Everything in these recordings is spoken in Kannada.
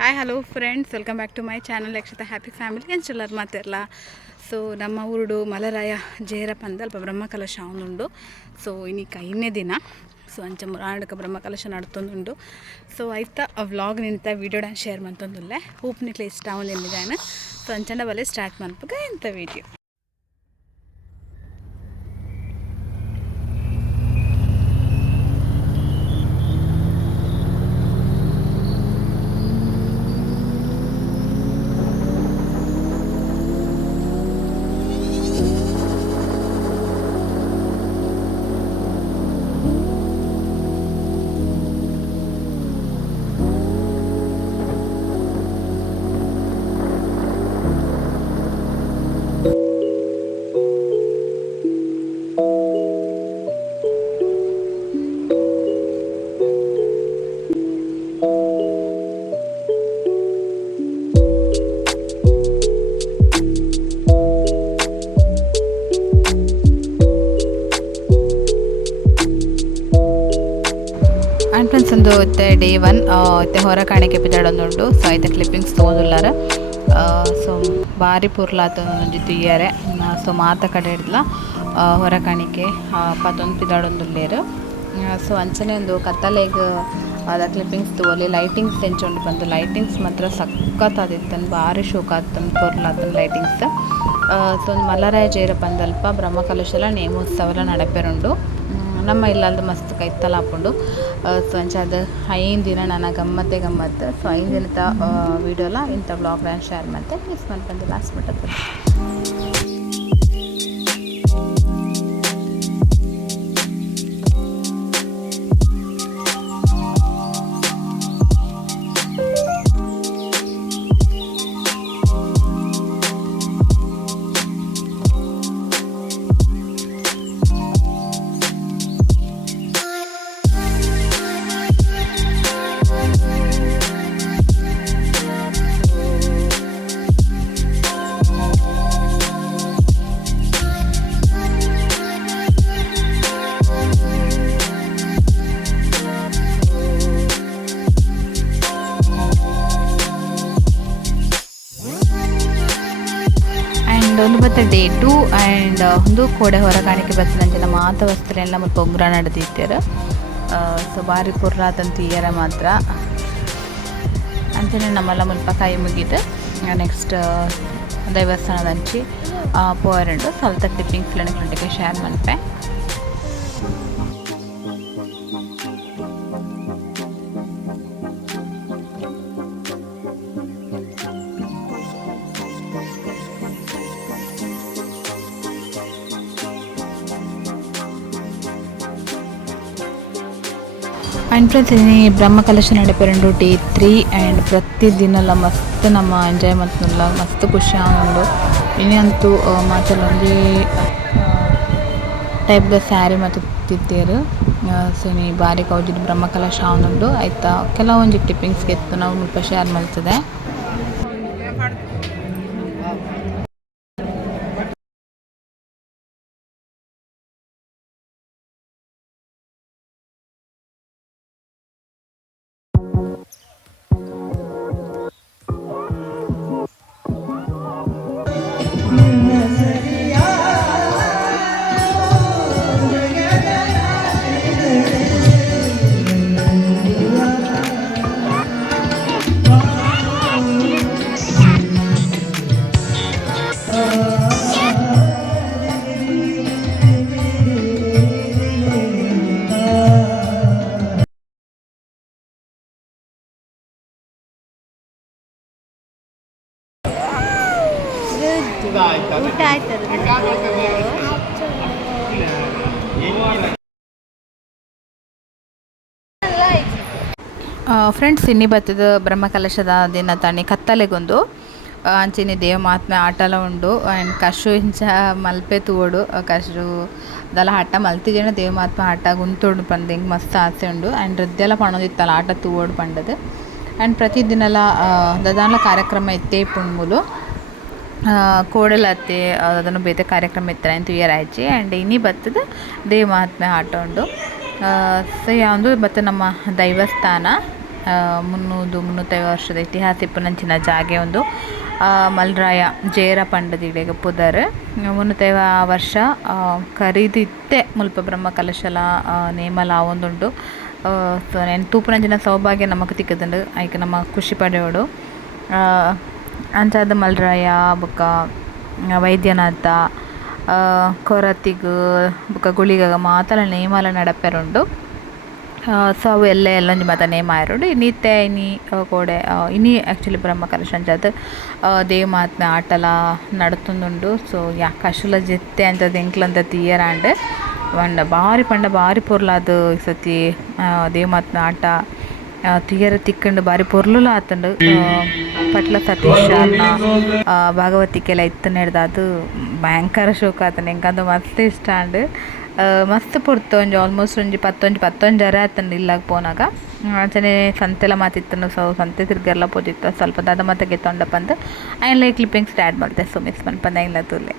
Hi hello friends, welcome back to my channel Yakshata happy family ಎಂಚುಲ್ಲರ್ ಮಾತಿರಲ್ಲ. ಸೊ ನಮ್ಮ ಊರುಡು ಮಲರಾಯ ಜೇರ ಪಂದಲ್ಪ ಬ್ರಹ್ಮಕಲಶ ಅವನುಂಡು. ಸೊ ಇನ್ನಿಕ ಇನ್ನೇ ದಿನ ಸೊ ಅಂಚ ಮುರಾಂಡಕ ಬ್ರಹ್ಮಕಲಶ ನಡ್ತೊಂದುಂಡು. ಸೊ ಆಯ್ತಾ ವ್ಲಾಗ್ ನಿಂತ ವೀಡಿಯೋಡ ಶೇರ್ ಮಂತೊಂದುಲ್ಲೆ ಹೂಪ್ನಿಕ್ಲೆ ಇಷ್ಟ ಅವನಿದ್ದಾನೆ. ಸೊ ಅಂಚಂಡ ಬಲೆ ಸ್ಟಾರ್ಟ್ ಮನ್ಪಗ ಎಂತ ವೀಡಿಯೋ. ಆ್ಯಂಡ್ ಫ್ರೆಂಡ್ಸ್ ಒಂದು ಡೇ 1 ಹೊರ ಕಾಣಿಕೆ ಪಿದಾಡೊಂದುಂಡು. ಸೊ ಐತೆ ಕ್ಲಿಪ್ಪಿಂಗ್ಸ್ ತೊಗೊಂದುಲ್ಲಾರ. ಸೊ ಬಾರಿ ಪುರ್ಲಾತ ಒಂಜಿ ತುಯ್ಯಾರೆ. ಸೊ ಮಾತ ಕಡೆ ಹಿಡ್ಲ ಹೊರ ಕಾಣಿಕೆ ಪತ್ತೊಂದು ಪಿದಾಡೊಂದುಲ್ಲೇರು. ಸೊ ಅಂಚನೆ ಒಂದು ಕತ್ತಲೆಗ್ ಅದ ಕ್ಲಿಪ್ಪಿಂಗ್ಸ್ ತೋಲಿ ಲೈಟಿಂಗ್ಸ್ ಎಂಚೊಂಡು ಬಂದು ಲೈಟಿಂಗ್ಸ್ ಮಾತ್ರ ಸಖತ್ ಆದಿತ್ತಂದು ಭಾರಿ ಶೋಕ ಆತಂದು ಪೊರ್ಲಾತನ ಲೈಟಿಂಗ್ಸ್. ಸೊ ಒಂದು ಮಲರಾಯ ಜೇರ ಪಂದಲ್ಪ ಬ್ರಹ್ಮಕಲಶಲ ನೇಮೋತ್ಸವಲ ನಡಪೆರುಂಡು. ನಮ್ಮ ಇಲ್ಲಲ್ದು ಮಸ್ತ್ ಕೈತಲ ಹಾಕೊಂಡು. ಸೊ ಅಂಚ ಐದು ದಿನ ನನ್ನ ಗಮ್ಮತ್ತೇ. ಸೊ 5 ದಿನದ ವೀಡಿಯೋಲ ಇಂಥ ಬ್ಲಾಗ್ ನಾನು ಶೇರ್ ಮಾಡ್ತೆ. ಮಿಸ್ ಮಾಡ್ಬಂದು ಲಾಸ್ಟ್ ಬಿಟ್ಟದ್ದು. ಒಂದು ಮತ್ತೆ ಡೇ 2 ಆ್ಯಂಡ್ ಒಂದು ಕೋಡೆ ಹೊರ ಕಾಣಿಕೆ ಬರ್ತದಂಚಿನ ಮಾತ ವಸ್ತ್ರನೆಲ್ಲ ಮತ್ತು ಉಂಗುರ ನಡೆದಿದ್ದಾರೆ. ಸೊ ಬಾರಿ ಪುರ್ರಾತಂತ ಇಯರ ಮಾತ್ರ ಅಂಚನೆ ನಮ್ಮೆಲ್ಲ ಮುಲ್ಪ ಕೈ ಮುಗಿದು ನೆಕ್ಸ್ಟ್ ದೇವಸ್ಥಾನದಂಚಿ ಪೋಯರುಂಡು. ಸ್ವಲ್ಪ ಕ್ಲಿಪ್ಪಿಂಗ್ಸ್ ಗಂಟೆಗೆ ಶೇರ್ ಮನ್ಪೆ. ಆ್ಯಂಡ್ ಫ್ರೆಂಡ್ಸ್ ಈ ಬ್ರಹ್ಮಕಲಶ ನಡಪೆರಂಡು ಡೇ 3 ಆ್ಯಂಡ್ ಪ್ರತಿದಿನಲ್ಲ ಮಸ್ತ್ ನಮ್ಮ ಎಂಜಾಯ್ ಮತ್ತಲ್ಲ ಮಸ್ತ್ ಖುಷಿ ಆಗುಂಡು. ಇನ್ನಂತೂ ಮಾತಲ್ಲೊಂದು ಟೈಪ್ದ ಸ್ಯಾರಿ ಮತ್ತು ತಿತ್ತೇರು. ಸೊ ನೀ ಬಾರಿ ಕೌಜಿದ ಬ್ರಹ್ಮಕಲಶ ಆಗುಂಡು ಆಯ್ತಾ. ಕೆಲವೊಂದು ಟಿಪ್ಪಿಂಗ್ಸ್ಗೆ ಎತ್ತು ನಾವು ಸ್ವಲ್ಪ ಶೇರ್ ಮಾಡ್ತದೆ. ಊಟ ಆಯ್ತದ ಫ್ರೆಂಡ್ಸ್. ಇನ್ನಿ ಬತ್ತದ ಬ್ರಹ್ಮಕಲಶದ ದಿನ ತಾನೆ ಕತ್ತಲೆಗೊಂದು ಅಂಚಿನ ದೇವ ಮಹಾತ್ಮೆ ಆಟಲ ಉಂಡು. ಆ್ಯಂಡ್ ಕಶು ಇಂಚ ಮಲ್ಪೆ ತೂವಡು ಕಶು ದಲ ಆಟ ಮಲ್ತಿಜನ ದೇವ ಮಹಾತ್ಮೆ ಆಟ ಗುಂತೋಡು ಪಂದು ಹಿಂಗೆ ಮಸ್ತ್ ಆಸೆ ಉಂಡು. ಆ್ಯಂಡ್ ವೃದ್ಧೆಲ್ಲ ಪಣೋದಿತ್ತಲ್ಲ ಆಟ ತೂವೋಡು ಪಂಡದು. ಆ್ಯಂಡ್ ಪ್ರತಿದಿನಲ ದದಾನ ಕಾರ್ಯಕ್ರಮ ಇತ್ತೇ ಪುಣ್ಮುಲು ಕೋಡಲತ್ತೆ ಅದನ್ನು ಬೇತೆ ಕಾರ್ಯಕ್ರಮ ಇತ್ತರ ಅಂತ ಇಯರ್ ಆಯ್ಚಿ. ಆ್ಯಂಡ್ ಇನ್ನಿ ಬತ್ತದ ದೇವ ಮಹಾತ್ಮೆ ಆಟ ಉಂಡು. ಸೊ ಯಾವುದು ಮತ್ತು ನಮ್ಮ ದೈವಸ್ಥಾನ ಮುನ್ನೂರು-350 ವರ್ಷದ ಇತಿಹಾಸ ಇಪ್ಪುನಂಚಿನ ಜಾಗೆ ಒಂದು ಮಲ್ರಾಯ ಜೇರ ಪಂಡದಿಡೆಗ್ ಪುದರ್ 350 ವರ್ಷ ಕರೀದಿತ್ತೆ ಮುಲ್ಪ ಬ್ರಹ್ಮ ಕಲಶಲ ನೇಮಲ ಆವೊಂದುಂಡು. ಸೊ ನೆನ್ ತೂಪುನಂಚಿನ ಸೌಭಾಗ್ಯ ನಮಕ್ ತಿಕ್ಕುದುಂಡು ಐಕ್ ನಮ ಖುಷಿ ಪಡೆಯೋಡು. ಅಂಚಾದ ಮಲ್ರಾಯ ಬೊಕ ವೈದ್ಯನಾಥ ಕೊರತಿಗ್ ಬೊಕ ಗುಳಿಗಗ ಮಾತಲ ನೇಮಲ ನಡಪೆರುಂಡು. ಸೊ ಅವು ಎಲ್ಲೊಂಜಿ ಮಾತ ನೇಮ ಆಯರುಂಡು. ಇನ್ನಿತ್ತೆ ಇನಿ ಕೋಡೆ ಇನಿ ಆ್ಯಕ್ಚುಲಿ ಬ್ರಹ್ಮ ಕಲಶ ಅಂಚಾದ್ ದೇವ್ ಮಾತ್ಮೆ ಆಟಲ ನಡತೊಂದುಂಡು. ಸೊ ಕಶುಲ ಜೆತ್ತೆ ಅಂಚಾದ್ ಎಂಕ್ಲಂತ ತಿಯರಾಂಡ್ ಪಂಡ ಭಾರಿ ಪೊರ್ಲಾದ್ ಈ ಸತಿ ದೇವ್ ಮಾತ್ಮೆ ಆಟ ತಿಯರ ತಿಕ್ಕಂಡು ಬಾರಿ ಪೊರ್ಲುಲ ಆತುಂಡು. ಪಟ್ಲ ಸತೀಶ್ ಅನ್ನ ಭಾಗವತಿಕೆಲ ಇತ್ತುನ ಹಿಡ್ದು ಅದು ಭಯಂಕರ ಶೋಕ ಆತುಂಡು. ಎಂಕಂದು ಮಸ್ತ್ ಇಷ್ಟ ಆಂಡ್ ಮಸ್ತ್ ಪುರ್ತು ಒಂಜಿ ಆಲ್ಮೋಸ್ಟ್ ಒಂಜಿ 11 ಜರ ಆತುಂಡು ಇಲ್ಲಾಗ ಪೋನಾಗ. ಅಂಚನೆ ಸಂತೆಲ ಮಾತಿತ್ತನು. ಸೊ ಸಂತೆ ತಿರ್ಗೆಲ್ಲ ಪೋದಿತ್ತು ಸ್ವಲ್ಪ ದಾದ ಮಾತ ಗೆತ್ತೊಂಡ ಪಂದ್ ಐನ್ಲ ಕ್ಲಿಪ್ಪಿಂಗ್ಸ್ ಆ್ಯಡ್ ಮಾಡ್ತೆ. ಸೊ ಮಿಸ್ ಮನ್ಪಂದ ಐನ್ಲ ತೂಲೆ.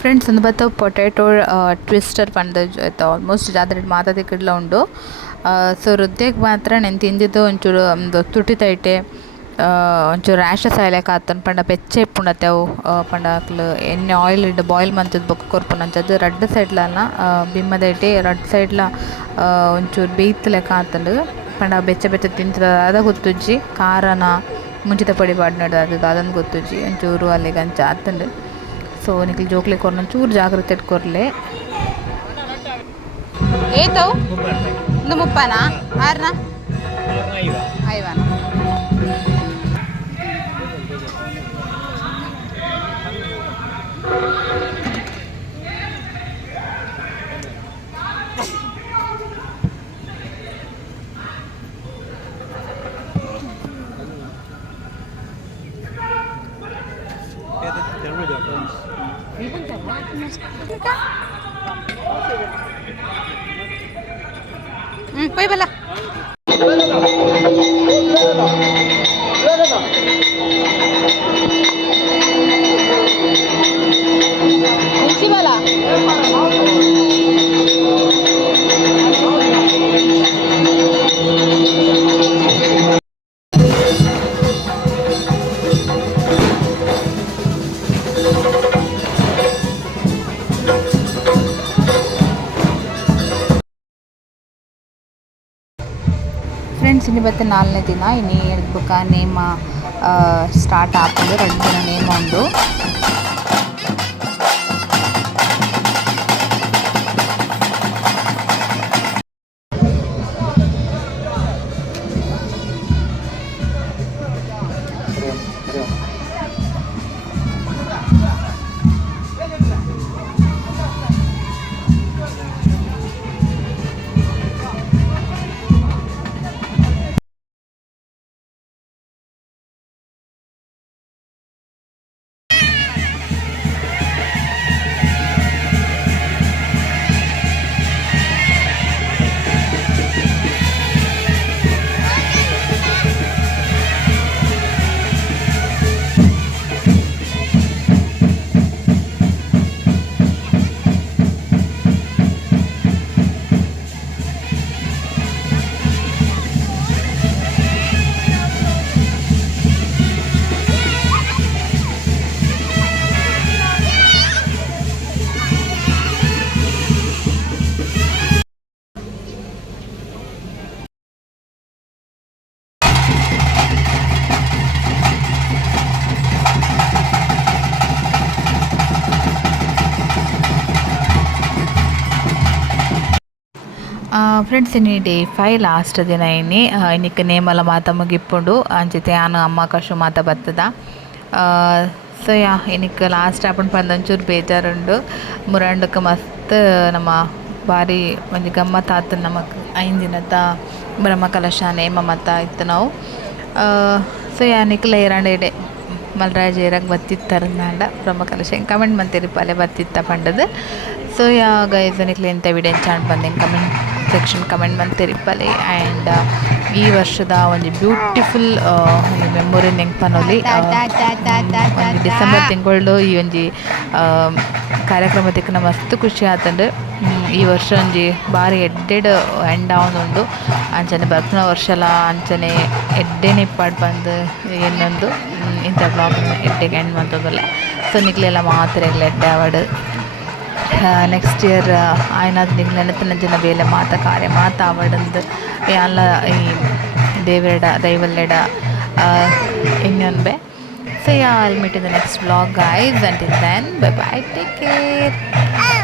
ಫ್ರೆಂಡ್ಸ್ ಒಂದು ಬತ್ತ ಪೊಟ್ಯಾಟೊ ಟ್ವಿಸ್ಟರ್ ಪಂಡ ಆಲ್ಮೋಸ್ಟ್ ಜಾತ್ರೆ ಮಾತ ತಿಕ್ಕಡ್ಲ ಉಂಡು. ಸೊ ವೃದ್ಧೆಗ್ ಮಾತ್ರ ನೆನ್ ತಿಂದಿದ್ದು ಒಂಚೂರು ಒಂದು ತುಟಿತೈಟೆ ಒಂಚೂರು ರ್ಯಾಷಸ್ ಆಯ್ಲೆಕ ಆತನ್ ಪಂಡ ಬೆಚ್ಚ ಇಪ್ಪುಂಡತೆ ಅವು ಪಂಡ ಅಕ್ಲು ಎಣ್ಣೆ ಆಯಿಲ್ ಇಡ್ದು ಬಾಯ್ಲ್ ಮಂತದ್ದು ಬೊಕ್ಕ ಕೊರ್ಪುನಂಚದ್ದು ರಡ್ಡ್ ಸೈಡ್ಲನ ಬಿಮ್ಮದೈಟೆ ರಡ್ಡ್ ಸೈಡ್ಲ ಒಂಚೂರು ಬೇಯ್ತ್ ಲೆಕ್ಕ ಆತಂಡು ಪಂಡ ಬೆಚ್ಚ ತಿಂತದ ಅದ ಗೊತ್ತುಜ್ಜಿ. ಖಾರನ ಮುಂಚಿತ ಪೊಡಿ ಪಾಡ್ನಡು ಅದನ್ನು ಗೊತ್ತುಜ್ಜಿ ಒಂಚೂರು ಅಲ್ಲಿಗೆ ಅಂಚ ಆತಂಡು. ಸೊ ನಿಕ್ಲಿ ಜೋಕ್ಲಿ ಕೊರ್ನ ಚೂರು ಜಾಗ್ರತೆ ಇಟ್ಕೊರ್ಲೆ. ಏತವು ಒಂದು 30ನಾ 6ನಾ 5ನಾ? పోయి బల మిర్చి బల ಫ್ರೆಂಡ್ಸ್ ಇನ್ನು ಬತ್ತೆ 4ನೇ ದಿನ ಇನ್ನು ಬೊಕ ನೇಮ ಸ್ಟಾರ್ಟ್ ಆಪುಂಡು. 2 ದಿನ ನೇಮ ಉಂಡು. ಫ್ರೆಂಡ್ಸ್ ಇನ್ನು ಡೇ 5 ಲಾಸ್ಟ್ ದಿನ ಇನ್ನಿಕ್ ನೇಮಲ ಮಾತ ಮುಗಿಪ್ಪುಂಡು ಅಂಚಿತ್ತೆ ಆನು ಅಮ್ಮ ಕಶು ಮಾತ ಬತ್ತದ. ಸೊ ಇನ್ನಿಕ್ ಲಾಸ್ಟ್ ಆಪುಂಡು ಪಂಡ ಒಂಚೂರು ಬೇಜಾರುಂಡು. ಮುರಂಡಕ್ಕೆ ಮಸ್ತ್ ನಮ್ಮ ಬಾರಿ ಒಂಜಿ ಗಮ್ಮತ್ ಆತು ನಮಕ್ 5 ದಿನದ ಬ್ರಹ್ಮ ಕಲಶ ನೇಮ ಮಾತ ಇತ್ತು ನಾವು. ಸೊ ನಿಕ್ಲ ಇರಾಂಡೆ ಮಲ್ರಾಯ ಜೇರಾಗ ಬತ್ತಿತ್ತಾರಂದಾಂಡ ಬ್ರಹ್ಮ ಕಲಶ ಕಮೆಂಟ್ ಮಂತಿರಿ ಪಲೆ ಬತ್ತಿತ್ತ ಪಂಡದು. ಸೊ ಗೈಸ್ ನಿಕ್ಲ ಎಂತ ವಿಡಿಯೋ ಚಾಂಡ್ ಬಂದೆ ಕಮೆಂಟ್ ಸೆಕ್ಷನ್ ಕಮೆಂಟ್ ಮಲ್ತಿರಿಪ್ಪಲೆ. ಆ್ಯಂಡ್ ಈ ವರ್ಷದ ಒಂದು ಬ್ಯೂಟಿಫುಲ್ ಒಂದು ಮೆಮೊರಿ ನೆನಪನ್ನೊಲಿ ಒಂದು ಡಿಸೆಂಬರ್ ತಿಂಗಳು ಈ ಒಂಜಿ ಕಾರ್ಯಕ್ರಮ ತಿಕ್ಕನ ಮಸ್ತ್ ಖುಷಿ ಆತಂಡು. ಈ ವರ್ಷ ಒಂಜಿ ಬಾರಿ ಎಡ್ಡೆಡ್ ಎಂಡ್ ಆವೊಂದುಂಡು. ಅಂಚನೆ ಬರ್ಪುನ ವರ್ಷಲ ಅಂಚನೆ ಎಡ್ಡೆನೆ ಇಪ್ಪಾಡು ಬಂದು ಇನ್ನೊಂದು ಇಂಥ ಬ್ಲಾಗ್ ಎಡ್ಡೆಗೆ ಎಂಡ್ ಮಂತದಲ್ಲ. ಸೊ ನಿಕ್ಲೆಲ್ಲ ಮಾತ್ರ ಎಡ್ಡೆ ಆವಡು. ನೆಕ್ಸ್ಟ್ ಇಯರ್ ಆಯ್ನಾದ ನಿಂಗೆ ನೆನಪಿನ ಜನ ಬೇಲೆ ಮಾತ ಕಾರ್ಯ ಮಾತಾವಡಂದು ಎಲ್ಲ ಈ ದೈವಲ್ಲೆಡ ಇನ್ನೊಂದು. So yeah, I'll meet in the next vlog guys. Until then, bye bye, take care.